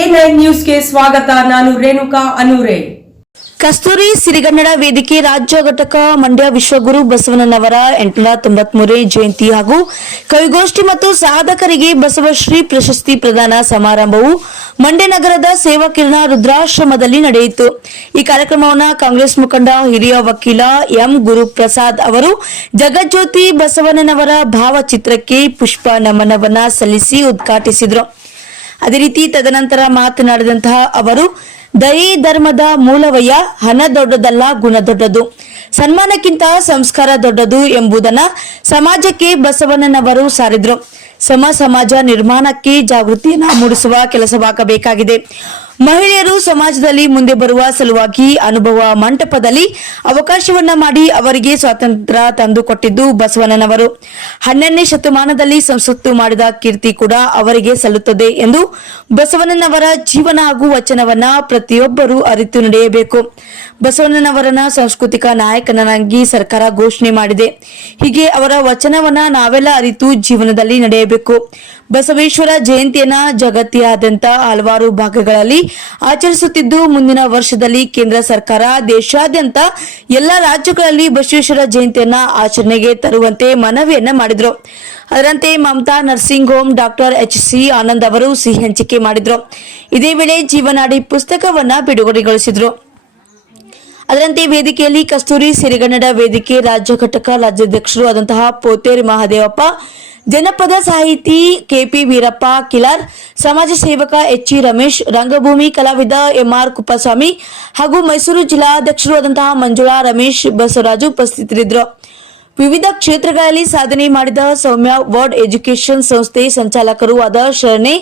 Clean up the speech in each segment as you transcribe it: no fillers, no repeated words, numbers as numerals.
A9 ನ್ಯೂಸ್ಗೆ ಸ್ವಾಗತ. ನಾನು ರೇಣುಕಾ ಅನೂರೆ. ಕಸ್ತೂರಿ ಸಿರಿಗನ್ನಡ ವೇದಿಕೆ ರಾಜ್ಯ ಘಟಕ ಮಂಡ್ಯ ವಿಶ್ವಗುರು ಬಸವಣ್ಣನವರ 893ನೇ ಜಯಂತಿ ಹಾಗೂ ಕವಿಗೋಷ್ಠಿ ಮತ್ತು ಸಾಧಕರಿಗೆ ಬಸವಶ್ರೀ ಪ್ರಶಸ್ತಿ ಪ್ರದಾನ ಸಮಾರಂಭವು ಮಂಡ್ಯ ನಗರದ ಸೇವಾ ಕಿರಣ ರುದ್ರಾಶ್ರಮದಲ್ಲಿ ನಡೆಯಿತು. ಈ ಕಾರ್ಯಕ್ರಮವನ್ನು ಕಾಂಗ್ರೆಸ್ ಮುಖಂಡ ಹಿರಿಯ ವಕೀಲ ಎಂ ಗುರುಪ್ರಸಾದ್ ಅವರು ಜಗಜ್ಯೋತಿ ಬಸವಣ್ಣನವರ ಭಾವಚಿತ್ರಕ್ಕೆ ಪುಷ್ಪ ನಮನವನ್ನ ಸಲ್ಲಿಸಿ ಉದ್ಘಾಟಿಸಿದರು. ಅದೇ ರೀತಿ ತದನಂತರ ಮಾತನಾಡಿದಂತಹ ಅವರು, ದಯೆ ಧರ್ಮದ ಮೂಲವಯ್ಯ, ಹಣ ದೊಡ್ಡದಲ್ಲ ಗುಣ ದೊಡ್ಡದು, ಸನ್ಮಾನಕ್ಕಿಂತ ಸಂಸ್ಕಾರ ದೊಡ್ಡದು ಎಂಬುದನ್ನ ಸಮಾಜಕ್ಕೆ ಬಸವಣ್ಣನವರು ಸಾರಿದ್ರು. ಸಮಾಜ ನಿರ್ಮಾಣಕ್ಕೆ ಜಾಗೃತಿಯನ್ನ ಮೂಡಿಸುವ ಕೆಲಸವಾಗಬೇಕಾಗಿದೆ. ಮಹಿಳೆಯರು ಸಮಾಜದಲ್ಲಿ ಮುಂದೆ ಬರುವ ಸಲುವಾಗಿ ಅನುಭವ ಮಂಟಪದಲ್ಲಿ ಅವಕಾಶವನ್ನ ಮಾಡಿ ಅವರಿಗೆ ಸ್ವಾತಂತ್ರ್ಯ ತಂದುಕೊಟ್ಟಿದ್ದು ಬಸವಣ್ಣನವರು. 12ನೇ ಶತಮಾನದಲ್ಲಿ ಸಂಸತ್ತು ಮಾಡಿದ ಕೀರ್ತಿ ಕೂಡ ಅವರಿಗೆ ಸಲ್ಲುತ್ತದೆ ಎಂದು ಬಸವಣ್ಣನವರ ಜೀವನ ಹಾಗೂ ವಚನವನ್ನ ಪ್ರತಿಯೊಬ್ಬರೂ ಅರಿತು ನಡೆಯಬೇಕು. ಬಸವಣ್ಣನವರನ್ನ ಸಾಂಸ್ಕೃತಿಕ ನಾಯಕನಾಗಿ ಸರ್ಕಾರ ಘೋಷಣೆ ಮಾಡಿದೆ. ಹೀಗೆ ಅವರ ವಚನವನ್ನ ನಾವೆಲ್ಲ ಅರಿತು ಜೀವನದಲ್ಲಿ ನಡೆಯಬೇಕು. ಬಸವೇಶ್ವರ ಜಯಂತಿಯನ್ನ ಜಗತ್ತಿನಾದ್ಯಂತ ಹಲವಾರು ಭಾಗಗಳಲ್ಲಿ ಆಚರಿಸುತ್ತಿದ್ದು, ಮುಂದಿನ ವರ್ಷದಲ್ಲಿ ಕೇಂದ್ರ ಸರ್ಕಾರ ದೇಶಾದ್ಯಂತ ಎಲ್ಲ ರಾಜ್ಯಗಳಲ್ಲಿ ಬಸವೇಶ್ವರ ಜಯಂತಿಯನ್ನ ಆಚರಣೆಗೆ ತರುವಂತೆ ಮನವಿಯನ್ನ ಮಾಡಿದ್ರು. ಅದರಂತೆ Mamata nursing home doctor HC Anand ಅವರು ಸಿಹಿ ಹಂಚಿಕೆ ಮಾಡಿದ್ರು. ಇದೇ ವೇಳೆ ಜೀವನಾಡಿ ಪುಸ್ತಕವನ್ನ ಬಿಡುಗಡೆಗೊಳಿಸಿದ್ರು. ಅದರಂತೆ ವೇದಿಕೆಯಲ್ಲಿ ಕಸ್ತೂರಿ ಸಿರಿಗನ್ನಡ ವೇದಿಕೆ ರಾಜ್ಯ ಘಟಕ ರಾಜ್ಯಾಧ್ಯಕ್ಷರು ಆದಂತಹ ಪೋತೇರಿ ಮಹಾದೇವಪ್ಪ, ಜನಪದ ಸಾಹಿತಿ KP ವೀರಪ್ಪ ಕಿಲಾರ್, ಸಮಾಜ ಸೇವಕ HE ರಮೇಶ್, ರಂಗಭೂಮಿ ಕಲಾವಿದ MR ಕುಪ್ಪಸ್ವಾಮಿ ಹಾಗೂ ಮೈಸೂರು ಜಿಲ್ಲಾಧ್ಯಕ್ಷರು ಆದಂತಹ ಮಂಜುಳಾ ರಮೇಶ್ ಬಸವರಾಜು ಉಪಸ್ಥಿತರಿದ್ದರು. ವಿವಿಧ ಕ್ಷೇತ್ರಗಳಲ್ಲಿ ಸಾಧನೆ ಮಾಡಿದ ಸೌಮ್ಯ ವರ್ಡ್ ಎಜುಕೇಶನ್ ಸಂಸ್ಥೆ ಸಂಚಾಲಕರು ಆದ ಶರಣೆ,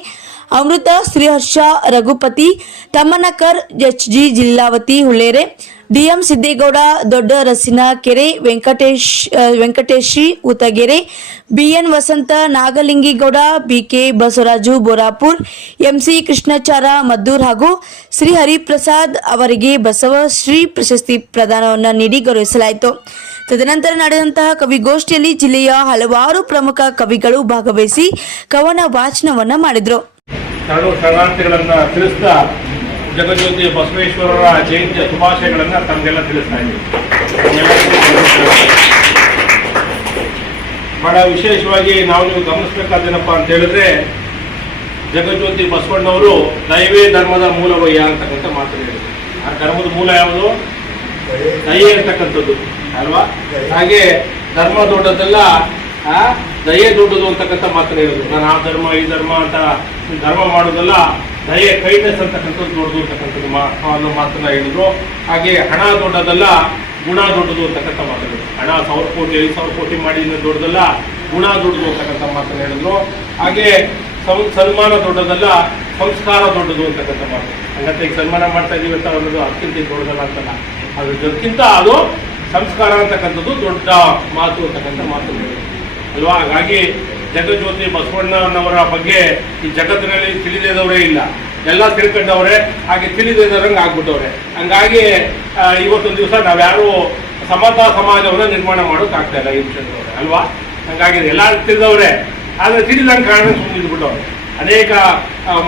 ಅಮೃತ, ಶ್ರೀಹರ್ಷ, ರಘುಪತಿ, ತಮ್ಮನಕರ್, HG ಜಿಲ್ಲಾವತಿ ಹುಳ್ಳೇರೆ, DM ಸಿದ್ದೇಗೌಡ, ದೊಡ್ಡ ರಸಿನಕೆರೆ, ವೆಂಕಟೇಶಿ ಉತಗೆರೆ, BN ವಸಂತ, ನಾಗಲಿಂಗಿಗೌಡ, BK ಬಸವರಾಜು ಬೋರಾಪುರ್, MC ಕೃಷ್ಣಚಾರ ಮದ್ದೂರ್ ಹಾಗೂ ಶ್ರೀ ಹರಿಪ್ರಸಾದ್ ಅವರಿಗೆ ಬಸವಶ್ರೀ ಪ್ರಶಸ್ತಿ ಪ್ರದಾನವನ್ನು ನೀಡಿ ಗೌರವಿಸಲಾಯಿತು. ತದನಂತರ ನಡೆದಂತಹ ಕವಿಗೋಷ್ಠಿಯಲ್ಲಿ ಜಿಲ್ಲೆಯ ಹಲವಾರು ಪ್ರಮುಖ ಕವಿಗಳು ಭಾಗವಹಿಸಿ ಕವನ ವಾಚನವನ್ನ ಮಾಡಿದ್ರು. ಶರಣಾರ್ಥಿಗಳನ್ನ ತಿಳಿಸ್ತಾ ಜಗಜ್ಯೋತಿ ಬಸವೇಶ್ವರರ ಜಯಂತಿಯ ಶುಭಾಶಯಗಳನ್ನ ತಮಗೆಲ್ಲ ತಿಳಿಸ್ತಾ ಇದ್ದೀವಿ. ಬಹಳ ವಿಶೇಷವಾಗಿ ನೀವು ಗಮನಿಸಬೇಕಾದೇನಪ್ಪ ಅಂತ ಹೇಳಿದ್ರೆ, ಜಗಜ್ಯೋತಿ ಬಸವಣ್ಣವರು ದಯವೇ ಧರ್ಮದ ಮೂಲವಯ್ಯ ಅಂತಕ್ಕಂಥ ಮಾತು ಹೇಳಿದ್ರು. ಆ ಧರ್ಮದ ಮೂಲ ಯಾವುದು? ದಯೆ ಅಂತಕ್ಕಂಥದ್ದು ಅಲ್ವಾ? ಹಾಗೆ ಧರ್ಮ ದೊಡ್ಡದಲ್ಲ, ದಯೆ ದೊಡ್ಡದು ಅಂತಕ್ಕಂಥ ಮಾತನ್ನ ಹೇಳಿದ್ರು. ನಾನು ಆ ಧರ್ಮ ಈ ಧರ್ಮ ಅಂತ ಧರ್ಮ ಮಾಡೋದಲ್ಲ, ದಯೆ ಕೈಂಡ್ನೆಸ್ ಅಂತಕ್ಕಂಥದ್ದು ದೊಡ್ಡದು ಅಂತಕ್ಕಂಥದ್ದು ಅನ್ನೋ ಮಾತನ್ನ ಹೇಳಿದ್ರು. ಹಾಗೆ ಹಣ ದೊಡ್ಡದಲ್ಲ, ಗುಣ ದೊಡ್ಡದು ಅಂತಕ್ಕಂಥ ಮಾತನ್ನು, ಹಣ 1000 ಕೋಟಿ 5,000 ಕೋಟಿ ಮಾಡಿ ದೊಡ್ಡದಲ್ಲ, ಗುಣ ದೊಡ್ಡದು ಅಂತಕ್ಕಂಥ ಮಾತನ್ನ ಹೇಳಿದ್ರು. ಹಾಗೆ ಸನ್ಮಾನ ದೊಡ್ಡದಲ್ಲ, ಸಂಸ್ಕಾರ ದೊಡ್ಡದು ಅಂತಕ್ಕಂಥ ಮಾತು. ಹಂಗಂತ ಈಗ ಸನ್ಮಾನ ಮಾಡ್ತಾ ಇದೀವಿ ಅಂತ ಅನ್ನೋದು ಅದಕ್ಕಿಂತ ದೊಡ್ಡದಲ್ಲ ಅಂತಲ್ಲ, ಅದಕ್ಕಿಂತ ಅದು ಸಂಸ್ಕಾರ ಅಂತಕ್ಕಂಥದ್ದು ದೊಡ್ಡ ಮಾತು ಅಂತಕ್ಕಂಥ ಮಾತು ಅಲ್ವಾ? ಹಾಗಾಗಿ ಜಗಜ್ಯೋತಿ ಬಸವಣ್ಣನವರ ಬಗ್ಗೆ ಈ ಜಗತ್ತಿನಲ್ಲಿ ತಿಳಿದಿದ್ದವರೇ ಇಲ್ಲ, ಎಲ್ಲ ತಿಳ್ಕೊಂಡವ್ರೆ, ಹಾಗೆ ತಿಳಿದಿದ್ದವ್ರಂಗೆ ಆಗ್ಬಿಟ್ಟವ್ರೆ. ಹಂಗಾಗಿ ಇವತ್ತೊಂದು ದಿವಸ ನಾವ್ಯಾರು ಸಮತಾ ಸಮಾಜವನ್ನು ನಿರ್ಮಾಣ ಮಾಡೋಕ್ಕಾಗ್ತಾ ಇಲ್ಲ ಈ ವಿಷಯದವ್ರೆ ಅಲ್ವಾ? ಹಂಗಾಗಿ ಎಲ್ಲ ತಿಳಿದವ್ರೆ, ಆದರೆ ತಿಳಿದಂಗೆ ಕಾರಣ ಸುಮ್ಮನಿದ್ಬಿಟ್ಟವ್ರೆ. ಅನೇಕ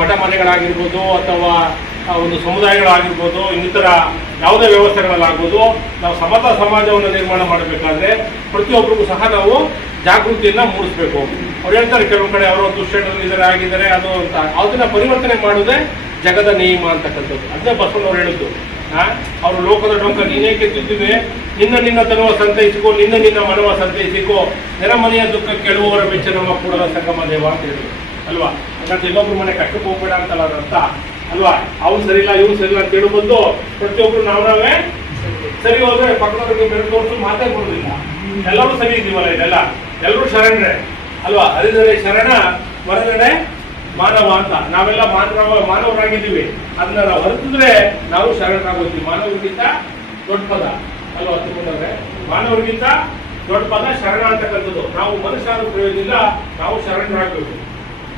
ಮಠ ಮನೆಗಳಾಗಿರ್ಬೋದು ಅಥವಾ ಒಂದು ಸಮುದಾಯಗಳಾಗಿರ್ಬೋದು, ಇನ್ನಿತರ ಯಾವುದೇ ವ್ಯವಸ್ಥೆಗಳಾಗ್ಬೋದು, ನಾವು ಸಮತಾ ಸಮಾಜವನ್ನು ನಿರ್ಮಾಣ ಮಾಡಬೇಕಾದ್ರೆ ಪ್ರತಿಯೊಬ್ಬರಿಗೂ ಸಹ ನಾವು ಜಾಗೃತಿಯನ್ನು ಮೂಡಿಸ್ಬೇಕು. ಅವ್ರು ಹೇಳ್ತಾರೆ ಕೆಲವು ಕಡೆ ಅವರು ದುಶ್ಚಟದಲ್ಲಿ ಆಗಿದ್ದಾರೆ ಅದು ಅಂತ, ಅದನ್ನ ಪರಿವರ್ತನೆ ಮಾಡೋದೇ ಜಗದ ನಿಯಮ ಅಂತಕ್ಕಂಥದ್ದು. ಅದನ್ನೇ ಬಸವಣ್ಣವ್ರು ಹೇಳಿದ್ದು. ಅವರು ಲೋಕದ ಡೊಂಕ ನೀನೇ ಕೆತ್ತಿದ್ದೀವಿ, ನಿನ್ನ ತನುವ ಸಂತೈಸಿಕೋ, ನಿನ್ನ ಮನವ ಸಂತೈಸಿಕೋ, ನೆರಮನೆಯ ದುಃಖ ಕೆಳುವವರ ಬೆಚ್ಚ ನಮ್ಮ ಕೂಡಲ ಸಂಗಮ ದೇವ ಅಂತ ಹೇಳಿದ್ರು ಅಲ್ವಾ? ಹಾಗಂತ ಇನ್ನೊಬ್ರು ಮನೆ ಕಟ್ಟಕ್ಕೆ ಹೋಗ್ಬೇಡ ಅಂತಲ್ಲ ಅರ್ಥ ಅಲ್ವಾ? ಅವ್ರು ಸರಿಯಿಲ್ಲ ಇವ್ರು ಸರಿಯಿಲ್ಲ ಅಂತ ಹೇಳಿ ಬಂದು ಪ್ರತಿಯೊಬ್ರು ನಾವೇ ಸರಿ ಹೋದ್ರೆ ಪಕ್ಕದವ್ರಿಗೆ ಬೆಳೆದು ತೋರಿಸು ಮಾತೇ ಕೊಡೋದಿಲ್ಲ. ಎಲ್ಲರೂ ಸರಿ ಇದ್ದೀವಲ್ಲ, ಇದೆಲ್ಲ ಎಲ್ಲರೂ ಶರಣರೇ ಅಲ್ವಾ? ಹರಿದರೆ ಶರಣ ಹೊರಗಡೆ ಮಾನವ ಅಂತ. ನಾವೆಲ್ಲ ಮಾನವರಾಗಿದ್ದೀವಿ. ಅದನ್ನ ನಾವು ಹೊರತಿದ್ರೆ ನಾವು ಶರಣರಾಗೋತೀವಿ. ಮಾನವರಿಗಿಂತ ದೊಡ್ಡ ಪದ ಅಲ್ವಾ ತಿಳ್ಕೊಂಡ್ರೆ? ಮಾನವರಿಗಿಂತ ದೊಡ್ಡ ಪದ ಶರಣ ಅಂತಕ್ಕಂಥದ್ದು. ನಾವು ಮನುಷ್ಯರ ಪ್ರಯೋಜನ, ನಾವು ಶರಣರಾಗಬೇಕು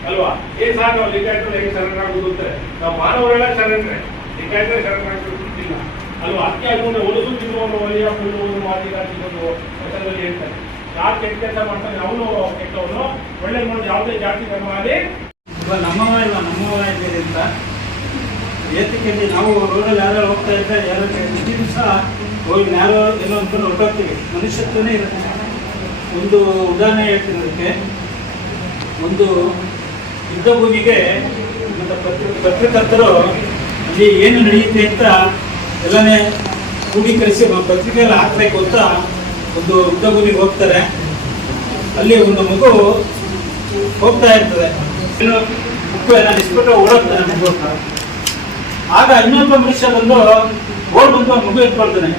ಅಲ್ವಾ? ಏನ್ ಸಹ ನಾವು ಲಿಂಗಾಯತರು ಹೇಗೆ ಶರಣರಾಗುವುದು ಅಂದ್ರೆ, ನಾವು ಮಾನವರೆಲ್ಲ ಶರಣರೇ, ಲಿಂಗಾಯತರೇ ಶರಣರಾಗಿಲ್ಲ ಅಲ್ವಾ? ಅದಕ್ಕೆ ಅದನ್ನು ಒಲಿಸುತ್ತಿರುವನು ಒಲಿಯ ಕೊಲ್ಲುವುದು ಮಾತಿಲ್ಲ ಸಿಗೋದು ವಚನದಲ್ಲಿ ಹೇಳ್ತಾರೆ. ಯಾರು ಕೆಟ್ಟ ಕೆಲಸ ಮಾಡ್ತಾನೆ ಅವನು ಕೆಟ್ಟವನು, ಒಳ್ಳೆ ಮಾಡೋದು ಯಾವುದೇ ಜಾತಿ ಧರ್ಮ ಆಗಲಿ ನಮ್ಮವ ಇಲ್ಲ ನಮ್ಮವ ಇದೆ ಅಂತ ಏತಕ್ಕೆ ನಾವು ರೋಡಲ್ಲಿ ಯಾರು ಹೋಗ್ತಾ ಇದ್ದರೆ ಯಾರು ಪ್ರತಿ ದಿವಸ ಹೋಗಿ ಯಾರೋ ಏನೋ ಅಂದ್ಕೊಂಡು ಹೊರಟೋಗ್ತೀವಿ. ಮನುಷ್ಯತ್ವನೇ ಇರುತ್ತೆ. ಒಂದು ಉದಾಹರಣೆ ಹೇಳ್ತೀನಿ ಅದಕ್ಕೆ. ಒಂದು ಯುದ್ಧ ಭೂಮಿಗೆ ಪತ್ರಕರ್ತರು ಅಲ್ಲಿ ಏನು ನಡೆಯುತ್ತೆ ಅಂತ ಎಲ್ಲನೇ ಕ್ರೋಢೀಕರಿಸಿ ಪತ್ರಿಕೆಯಲ್ಲಿ ಹಾಕ್ಬೇಕು ಅಂತ ಒಂದು ಯುದ್ಧ ಭೂಮಿಗೆ ಹೋಗ್ತಾರೆ. ಅಲ್ಲಿ ಒಂದು ಮಗು ಹೋಗ್ತಾ ಇರ್ತದೆ, ಏನು ಮಗು ಎಲ್ಲ ನಿಸ್ಬಿಟ್ಟು ಓಡೋಗ್ತಾನೆ ಮಗು. ಆಗ ಇನ್ನೊಬ್ಬ ಮನುಷ್ಯ ಬಂದು ಓಡ್ ಬಂದು ಮಗು ಇಟ್ಕೊಳ್ತಾನೆ.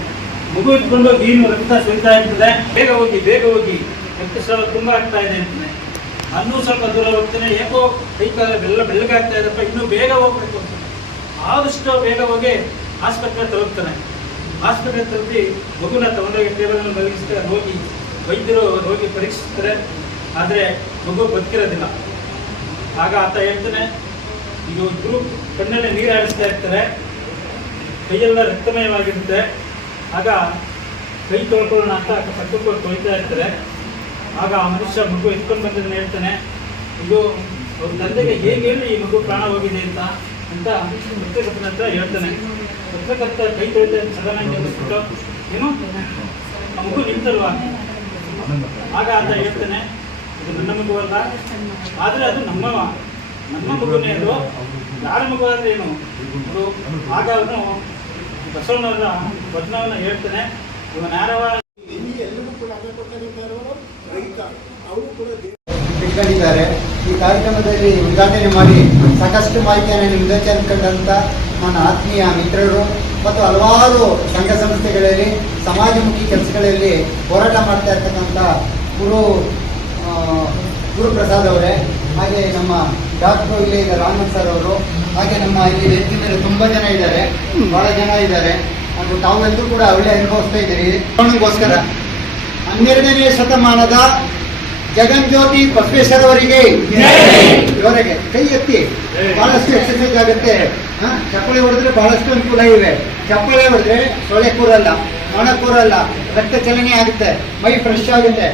ಮಗು ಇಟ್ಕೊಂಡು ಏನು ರಕ್ತ ಸುರಿತಾ ಇರ್ತದೆ, ಬೇಗ ಹೋಗಿ ರಕ್ತಸ್ರಾವ ತುಂಬಾ ಆಗ್ತಾ ಇದೆ ಅಂತಾನೆ. ಅನ್ನೂ ಸ್ವಲ್ಪ ದೂರ ಹೋಗ್ತಾನೆ, ಏಕೋ ಕೈ ಕಾಲ ಬೆಳ್ಳಗಾಗ್ತಾ ಇದಪ್ಪ, ಇನ್ನೂ ಬೇಗ ಹೋಗ್ಬೇಕು ಅಂತ ಆದಷ್ಟು ಬೇಗ ಹೋಗಿ ಆಸ್ಪತ್ರೆ ತಲುಪ್ತಾನೆ. ಆಸ್ಪತ್ರೆ ತಲುಪಿ ಮಗುನ ತಗೊಂಡೋಗಿ ಟೇಬಲ್ ಮಲಗಿಸ್ತಾರೆ. ವೈದ್ಯರು ಹೋಗಿ ಪರೀಕ್ಷಿಸ್ತಾರೆ, ಆದರೆ ಮಗು ಬದುಕಿರೋದಿಲ್ಲ. ಆಗ ಆತ ಹೇಳ್ತಾನೆ, ಈಗ ಇಬ್ಬರು ಕಣ್ಣಲ್ಲೇ ನೀರು ಆಡಿಸ್ತಾ ಇರ್ತಾರೆ, ಕೈಯೆಲ್ಲ ರಕ್ತಮಯವಾಗಿರುತ್ತೆ. ಆಗ ಕೈ ತೊಳ್ಕೊಳ್ಳೋಣ ಅಂತ ಪಕ್ಕಕ್ಕೆ ತೊಳಿತಾ ಇರ್ತಾರೆ. ಆಗ ಆ ಮನುಷ್ಯ ಮಗು ಎತ್ಕೊಂಡು ಬಂದದನ್ನು ಹೇಳ್ತಾನೆ, ಇದು ಅವ್ರ ತಂದೆಗೆ ಹೇಗೆ ಹೇಳಿ ಈ ಮಗು ಪ್ರಾಣ ಹೋಗಿದೆ ಅಂತ ಪತ್ರಕರ್ತನ ಹತ್ರ ಹೇಳ್ತಾನೆ. ಪತ್ರಕರ್ತ ಕೈ ತೊಳಿತಾ ಸಡನ್ ಆಗಿ ನಿಲ್ಲಿಸ್ಬಿಟ್ಟು, ಏನು ಆ ಮಗು ನಿಂತಲ್ವಾ? ಆಗ ಆತ ಹೇಳ್ತಾನೆ, ಇದು ನನ್ನ ಮಗು ಅಲ್ಲ, ಆದರೆ ಅದು ನಮ್ಮ ಮಗುನೇ. ಅದು ಯಾರ ಮಗು ಆದರೆ ಏನು ಅದು? ಆಗ ಅವನು ಬಸವಣ್ಣವರ ವಚನವನ್ನು ಹೇಳ್ತಾನೆ, ಇವನ ಯಾರವ ಇಟ್ಕೊಂಡಿದ್ದಾರೆ. ಈ ಕಾರ್ಯಕ್ರಮದಲ್ಲಿ ಉದ್ಘಾಟನೆ ಮಾಡಿ ಸಾಕಷ್ಟು ಮಾಹಿತಿಯನ್ನು ನಿಮಗೆ ತಂದುಕೊಂಡಂಥ ನನ್ನ ಆತ್ಮೀಯ ಮಿತ್ರರು ಮತ್ತು ಹಲವಾರು ಸಂಘ ಸಂಸ್ಥೆಗಳಲ್ಲಿ ಸಮಾಜಮುಖಿ ಕೆಲಸಗಳಲ್ಲಿ ಹೋರಾಟ ಮಾಡ್ತಾ ಇರ್ತಕ್ಕಂಥ ಗುರುಪ್ರಸಾದ್ ಅವರೇ, ಹಾಗೆ ನಮ್ಮ ಡಾಕ್ಟ್ರು ಇಲ್ಲೇ ಇದ್ದಾರೆ ರಾಮನ್ ಸರ್ ಅವರು, ಹಾಗೆ ನಮ್ಮ ಇಲ್ಲಿ ವ್ಯಕ್ತಿ ಮೇಲೆ ತುಂಬ ಜನ ಇದ್ದಾರೆ, ಭಾಳ ಜನ ಇದ್ದಾರೆ. ಹಾಗೂ ತಾವೆಲ್ಲರೂ ಕೂಡ ಒಳ್ಳೆ ಅನುಭವಿಸ್ತಾ ಇದ್ದೀರಿ. ಅವನಿಗೋಸ್ಕರ 12ನೇ ಶತಮಾನದ ಜಗನ್ಜ್ಯೋತಿ ಬಸವೇಶ್ವರ ಅವರಿಗೆ ಇವರಿಗೆ ಕೈ ಎತ್ತಿ. ಬಹಳಷ್ಟು ಎಕ್ಸರ್ಸೈಸ್ ಆಗುತ್ತೆ. ಚಪ್ಪಳೆ ಹೊಡೆದ್ರೆ ಬಹಳಷ್ಟು ಅನುಕೂಲ ಇವೆ. ಚಪ್ಪಳೆ ಹೊಡೆದ್ರೆ ಸೊಳ್ಳೆ ಕೂರಲ್ಲ, ನೊಣ ಕೂರಲ್ಲ, ರಕ್ತ ಚಲನೆ ಆಗುತ್ತೆ, ಮೈ ಫ್ರೆಶ್ ಆಗುತ್ತೆ.